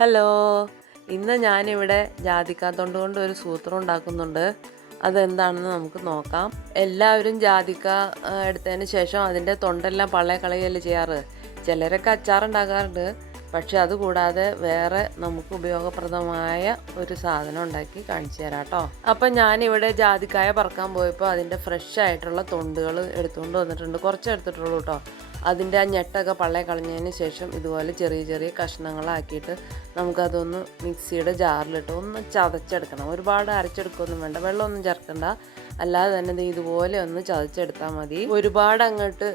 Hello. ഇന്ന് ഞാനിവിടെ ജാതിക്കാത്തൊണ്ട് കൊണ്ട് ഒരു സൂത്രം ഉണ്ടാക്കുന്നുണ്ട്. അതെന്താണെന്ന് നമുക്ക് നോക്കാം. എല്ലാവരും ജാതിക്ക എടുത്തതിന് ശേഷം അതിന്റെ തൊണ്ടെല്ലാം പള്ളയെ കളയല്ലേ ചെയ്യാറ്? ചിലരൊക്കെ അച്ചാറുണ്ടാക്കാറുണ്ട്. പക്ഷെ അതുകൂടാതെ വേറെ നമുക്ക് ഉപയോഗപ്രദമായ ഒരു സാധനം ഉണ്ടാക്കി കാണിച്ചു തരാം കേട്ടോ. അപ്പം ഞാനിവിടെ ജാതിക്കായ പറക്കാൻ പോയപ്പോൾ അതിന്റെ ഫ്രഷ് ആയിട്ടുള്ള തൊണ്ടുകൾ എടുത്തുകൊണ്ട് വന്നിട്ടുണ്ട്. കുറച്ച് എടുത്തിട്ടുള്ളൂ കേട്ടോ. അതിന്റെ ആ ഞെട്ടൊക്കെ പള്ളയെ കളഞ്ഞതിന് ശേഷം ഇതുപോലെ ചെറിയ ചെറിയ കഷ്ണങ്ങളാക്കിയിട്ട് നമുക്കതൊന്ന് മിക്സിയുടെ ജാറിലിട്ട് ഒന്ന് ചതച്ചെടുക്കണം. ഒരുപാട് അരച്ചെടുക്കൊന്നും വേണ്ട. വെള്ളമൊന്നും ചേർക്കണ്ട. അല്ലാതെ തന്നെ ഇതുപോലെ ഒന്ന് ചതച്ചെടുത്താൽ മതി. ഒരുപാട് അങ്ങോട്ട്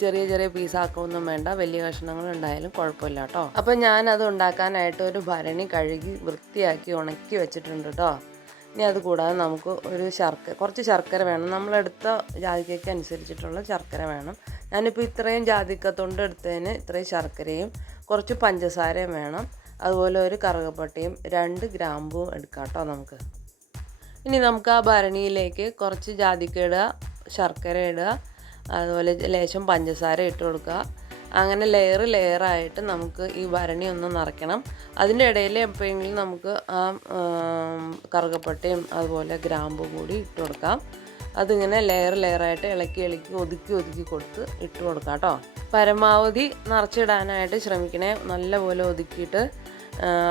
ചെറിയ ചെറിയ പീസാക്കൊന്നും വേണ്ട. വലിയ കഷ്ണങ്ങൾ ഉണ്ടായാലും കുഴപ്പമില്ല കേട്ടോ. അപ്പം ഞാനത് ഉണ്ടാക്കാനായിട്ട് ഒരു ഭരണി കഴുകി വൃത്തിയാക്കി ഉണക്കി വെച്ചിട്ടുണ്ട് കേട്ടോ. ഇനി അത് കൂടാതെ നമുക്ക് ഒരു ശർക്കര കുറച്ച് ശർക്കര വേണം. നമ്മളെടുത്ത ജാതിക്കയ്ക്ക് അനുസരിച്ചിട്ടുള്ള ശർക്കര വേണം. ഞാനിപ്പോൾ ഇത്രയും ജാതിക്കത്തൊണ്ട് എടുത്തതിന് ഇത്രയും ശർക്കരയും കുറച്ച് പഞ്ചസാരയും വേണം. അതുപോലെ ഒരു കറുകപ്പട്ടയും രണ്ട് ഗ്രാമ്പും എടുക്കാം കേട്ടോ നമുക്ക്. ഇനി നമുക്ക് ആ ഭരണിയിലേക്ക് കുറച്ച് ജാതിക്ക ഇടുക ശർക്കര ഇടുക. അതുപോലെ ലേശം പഞ്ചസാര ഇട്ട് കൊടുക്കുക. അങ്ങനെ ലെയർ ലെയറായിട്ട് നമുക്ക് ഈ ഭരണി ഒന്ന് നിറയ്ക്കണം. അതിന്റെ ഇടയിൽ എപ്പോഴെങ്കിലും നമുക്ക് ആ കറുകപ്പട്ടയും അതുപോലെ ഗ്രാമ്പും കൂടി ഇട്ട് കൊടുക്കാം. അതിങ്ങനെ ലെയർ ലെയറായിട്ട് ഇളക്കി ഇളക്കി ഒതുക്കി ഒതുക്കി കൊടുത്ത് ഇട്ട് കൊടുക്കാം കേട്ടോ. പരമാവധി നിറച്ചിടാനായിട്ട് ശ്രമിക്കണേ. നല്ലപോലെ ഒതുക്കിയിട്ട്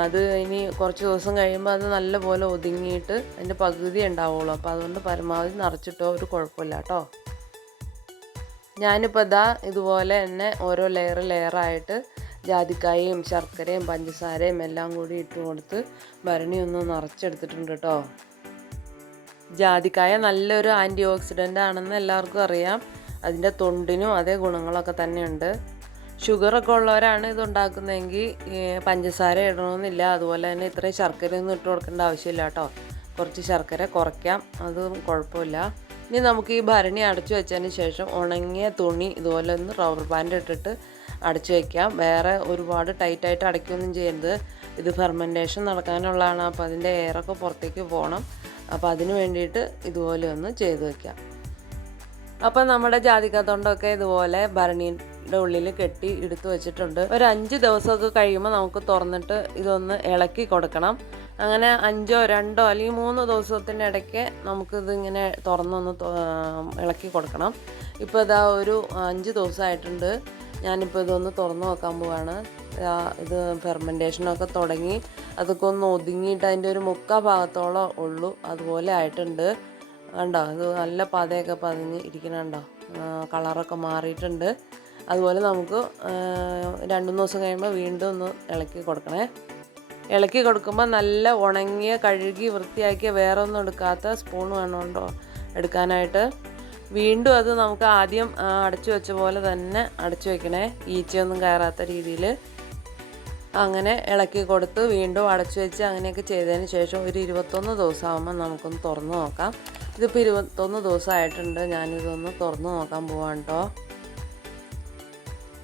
അത് ഇനി കുറച്ച് ദിവസം കഴിയുമ്പോൾ അത് നല്ലപോലെ ഒതുങ്ങിയിട്ട് അതിന്റെ പകുതി ഉണ്ടാവുള്ളൂ. അപ്പോൾ അതുകൊണ്ട് പരമാവധി നിറച്ചിട്ടോ ഒരു കുഴപ്പമില്ല കേട്ടോ. ഞാനിപ്പോൾ ഇതാ ഇതുപോലെ തന്നെ ഓരോ ലെയർ ലെയറായിട്ട് ജാതിക്കായും ശർക്കരയും പഞ്ചസാരയും എല്ലാം കൂടി ഇട്ട് കൊടുത്ത് ഭരണി ഒന്ന് നിറച്ചെടുത്തിട്ടുണ്ട് കേട്ടോ ജാതിക്കായ നല്ലൊരു ആന്റി ഓക്സിഡന്റ് ആണെന്ന് എല്ലാവർക്കും അറിയാം. അതിന്റെ തൊണ്ടിനും അതേ ഗുണങ്ങളൊക്കെ തന്നെയുണ്ട്. ഷുഗറൊക്കെ ഉള്ളവരാണ് ഇത് ഉണ്ടാക്കുന്നതെങ്കിൽ പഞ്ചസാര ഇടണമെന്നില്ല അതുപോലെ തന്നെ ഇത്രയും ശർക്കരയൊന്നും ഇട്ട് കൊടുക്കേണ്ട ആവശ്യമില്ല കേട്ടോ കുറച്ച് ശർക്കര കുറയ്ക്കാം. അതും കുഴപ്പമില്ല. ഇനി നമുക്ക് ഈ ഭരണി അടച്ചു വെച്ചതിന് ശേഷം ഉണങ്ങിയ തുണി ഇതുപോലെ ഒന്ന് റബ്ബർ ബാൻഡ് ഇട്ടിട്ട് അടച്ചു വയ്ക്കാം വേറെ ഒരുപാട് ടൈറ്റായിട്ട് അടയ്ക്കുകയൊന്നും ചെയ്യരുത്. ഇത് ഫെർമെന്റേഷൻ നടക്കാനുള്ളതാണ്. അപ്പോൾ അതിന്റെ എയറൊക്കെ പുറത്തേക്ക് പോകണം അപ്പോൾ അതിന് വേണ്ടിയിട്ട് ഇതുപോലെ ഒന്ന് ചെയ്ത് വയ്ക്കാം അപ്പോൾ നമ്മുടെ ജാതിക്കത്തൊണ്ടൊക്കെ ഇതുപോലെ ഭരണിയുടെ ഉള്ളിൽ കെട്ടി എടുത്തു വെച്ചിട്ടുണ്ട്. ഒരു അഞ്ച് ദിവസമൊക്കെ കഴിയുമ്പോൾ നമുക്ക് തുറന്നിട്ട് ഇതൊന്ന് ഇളക്കി കൊടുക്കണം. അങ്ങനെ അഞ്ചോ രണ്ടോ അല്ലെങ്കിൽ മൂന്നോ ദിവസത്തിന്റെ ഇടയ്ക്ക് നമുക്കിതിങ്ങനെ തുറന്നൊന്ന് ഇളക്കി കൊടുക്കണം. ഇപ്പോൾ ഇതാ ഒരു അഞ്ച് ദിവസമായിട്ടുണ്ട്. ഞാനിപ്പോൾ ഇതൊന്ന് തുറന്നു നോക്കാൻ പോവാണ്. ഇത് ഫെർമെന്റേഷനൊക്കെ തുടങ്ങി. അതൊക്കെ ഒന്ന് ഒതുങ്ങിയിട്ട് അതിന്റെ ഒരു മുക്കാ ഭാഗത്തോളം ഉള്ളൂ. അതുപോലെ ആയിട്ടുണ്ട്. കണ്ടോ? ഇത് നല്ല പതയൊക്കെ പതിഞ്ഞ് ഇരിക്കണുണ്ടോ കളറൊക്കെ മാറിയിട്ടുണ്ട്. അതുപോലെ നമുക്ക് രണ്ട് മൂന്ന് ദിവസം കഴിയുമ്പോൾ വീണ്ടും ഒന്ന് ഇളക്കി കൊടുക്കണേ. ഇളക്കി കൊടുക്കുമ്പോൾ നല്ല ഉണങ്ങിയ കഴുകി വൃത്തിയാക്കിയ വേറെ ഒന്നും എടുക്കാത്ത സ്പൂൺ വേണമുണ്ടോ എടുക്കാനായിട്ട്. വീണ്ടും അത് നമുക്ക് ആദ്യം അടച്ചു വെച്ച പോലെ തന്നെ അടച്ചു വെക്കണേ. ഈച്ചയൊന്നും കയറാത്ത രീതിയിൽ അങ്ങനെ ഇളക്കി കൊടുത്ത് വീണ്ടും അടച്ചു വെച്ച് അങ്ങനെയൊക്കെ ചെയ്തതിന് ശേഷം ഒരു ഇരുപത്തൊന്ന് ദിവസം ആകുമ്പോൾ നമുക്കൊന്ന് തുറന്നു നോക്കാം. ഇതിപ്പോൾ ഇരുപത്തൊന്ന് ദിവസമായിട്ടുണ്ട്. ഞാനിതൊന്ന് തുറന്നു നോക്കാൻ പോവാണ് കേട്ടോ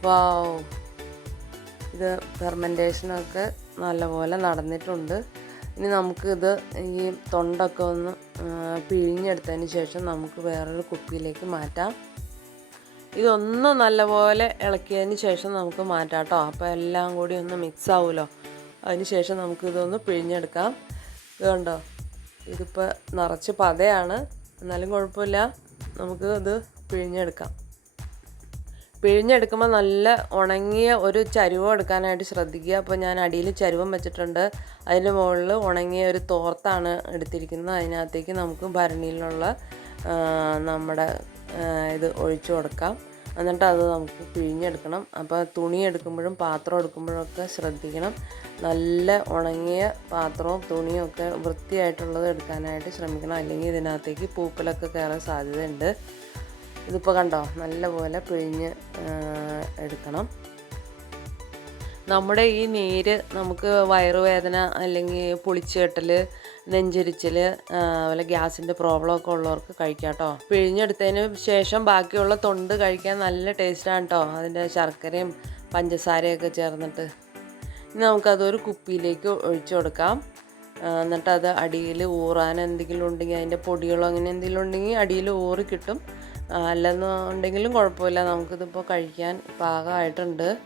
വാവ് ഇത് ഫെർമെന്റേഷനൊക്കെ നല്ലപോലെ നടന്നിട്ടുണ്ട്. ഇനി നമുക്കിത് ഈ തൊണ്ടൊക്കെ ഒന്ന് പിഴിഞ്ഞെടുത്തതിന് ശേഷം നമുക്ക് വേറൊരു കുപ്പിയിലേക്ക് മാറ്റാം. ഇതൊന്ന് നല്ലപോലെ ഇളക്കിയതിന് ശേഷം നമുക്ക് മാറ്റാം കേട്ടോ. അപ്പോൾ എല്ലാം കൂടി ഒന്ന് മിക്സ് ആവുമല്ലോ അതിന് ശേഷം നമുക്കിതൊന്ന് പിഴിഞ്ഞെടുക്കാം. ഇത് കണ്ടോ ഇതിപ്പോൾ നിറച്ച് പതയാണ്. എന്നാലും കുഴപ്പമില്ല. നമുക്ക് ഇത് പിഴിഞ്ഞെടുക്കാം. പിഴിഞ്ഞെടുക്കുമ്പോൾ നല്ല ഉണങ്ങിയ ഒരു ചരുവം എടുക്കാനായിട്ട് ശ്രദ്ധിക്കുക. അപ്പോൾ ഞാൻ അടിയിൽ ചരുവം വെച്ചിട്ടുണ്ട്. അതിന് മുകളിൽ ഉണങ്ങിയ ഒരു തോർത്താണ് എടുത്തിരിക്കുന്നത്. അതിനകത്തേക്ക് നമുക്ക് ഭരണിയിലുള്ള നമ്മുടെ ഇത് ഒഴിച്ചു കൊടുക്കാം. എന്നിട്ട് അത് നമുക്ക് പിഴിഞ്ഞെടുക്കണം. അപ്പോൾ തുണി എടുക്കുമ്പോഴും പാത്രം എടുക്കുമ്പോഴൊക്കെ ശ്രദ്ധിക്കണം. നല്ല ഉണങ്ങിയ പാത്രവും തുണിയും ഒക്കെ വൃത്തിയായിട്ടുള്ളത് എടുക്കാനായിട്ട് ശ്രമിക്കണം. അല്ലെങ്കിൽ ഇതിനകത്തേക്ക് പൂപ്പലൊക്കെ കയറാൻ സാധ്യതയുണ്ട്. ഇതിപ്പോൾ കണ്ടോ? നല്ലപോലെ പിഴിഞ്ഞ് എടുക്കണം. നമ്മുടെ ഈ നീര് നമുക്ക് വയറുവേദന അല്ലെങ്കിൽ പുളിച്ചുകെട്ടൽ നെഞ്ചരിച്ചൽ അതുപോലെ ഗ്യാസിന്റെ പ്രോബ്ലം ഒക്കെ ഉള്ളവർക്ക് കഴിക്കാം കേട്ടോ പിഴിഞ്ഞെടുത്തതിന് ശേഷം ബാക്കിയുള്ള തൊണ്ട് കഴിക്കാൻ നല്ല ടേസ്റ്റാണ് കേട്ടോ അതിന്റെ ശർക്കരയും പഞ്ചസാരയൊക്കെ ചേർന്നിട്ട്. ഇനി നമുക്കതൊരു കുപ്പിയിലേക്ക് ഒഴിച്ചു കൊടുക്കാം. എന്നിട്ടത് എന്നിട്ട് അത് അടിയിൽ ഊറാൻ എന്തെങ്കിലും ഉണ്ടെങ്കിൽ അതിന്റെ പൊടികളോ അങ്ങനെ എന്തെങ്കിലും ഉണ്ടെങ്കിൽ അടിയിൽ ഊറി കിട്ടും. അല്ലെന്നുണ്ടെങ്കിലും കുഴപ്പമില്ല. നമുക്കിതിപ്പോൾ കഴിക്കാൻ പാകമായിട്ടുണ്ട്.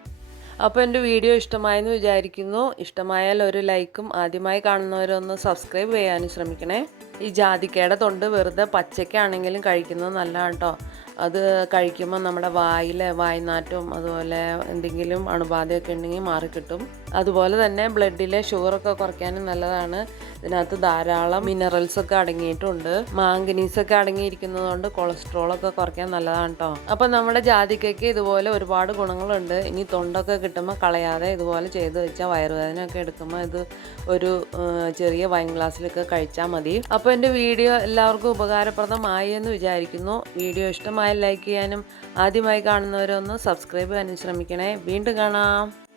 അപ്പോൾ എന്റെ വീഡിയോ ഇഷ്ടമായെന്ന് വിചാരിക്കുന്നു. ഇഷ്ടമായാൽ ഒരു ലൈക്കും ആദ്യമായി കാണുന്നവരൊന്ന് സബ്സ്ക്രൈബ് ചെയ്യാനും ശ്രമിക്കണേ. ഈ ജാതിക്കയുടെ തൊണ്ട് വെറുതെ പച്ചക്കാണെങ്കിലും കഴിക്കുന്നത് നല്ലതാണ് കേട്ടോ അത് കഴിക്കുമ്പോൾ നമ്മുടെ വായിലെ വായ്നാറ്റവും അതുപോലെ എന്തെങ്കിലും അണുബാധയൊക്കെ ഉണ്ടെങ്കിൽ മാറിക്കിട്ടും അതുപോലെ തന്നെ ബ്ലഡിലെ ഷുഗറൊക്കെ കുറയ്ക്കാനും നല്ലതാണ്. ഇതിനകത്ത് ധാരാളം മിനറൽസ് ഒക്കെ അടങ്ങിയിട്ടുണ്ട്. മാങ്കനീസ് ഒക്കെ അടങ്ങിയിരിക്കുന്നതുകൊണ്ട് കൊളസ്ട്രോൾ ഒക്കെ കുറയ്ക്കാൻ നല്ലതാണ് കേട്ടോ അപ്പം നമ്മുടെ ജാതിക്കയ്ക്ക് ഇതുപോലെ ഒരുപാട് ഗുണങ്ങളുണ്ട്. ഇനി തൊണ്ടൊക്കെ കിട്ടുമ്പോൾ കളയാതെ ഇതുപോലെ ചെയ്ത് വെച്ചാൽ വയറുവേദന ഒക്കെ എടുക്കുമ്പോൾ ഇത് ഒരു ചെറിയ വൈൻ ഗ്ലാസ്സിലൊക്കെ കഴിച്ചാൽ മതി. അപ്പോൾ എന്റെ വീഡിയോ എല്ലാവർക്കും ഉപകാരപ്രദമായി എന്ന് വിചാരിക്കുന്നു. വീഡിയോ ഇഷ്ടമായി ലൈക്ക് ചെയ്യാനും ആദ്യമായി കാണുന്നവരൊന്ന് സബ്സ്ക്രൈബ് ചെയ്യാനും ശ്രമിക്കണേ. വീണ്ടും കാണാം.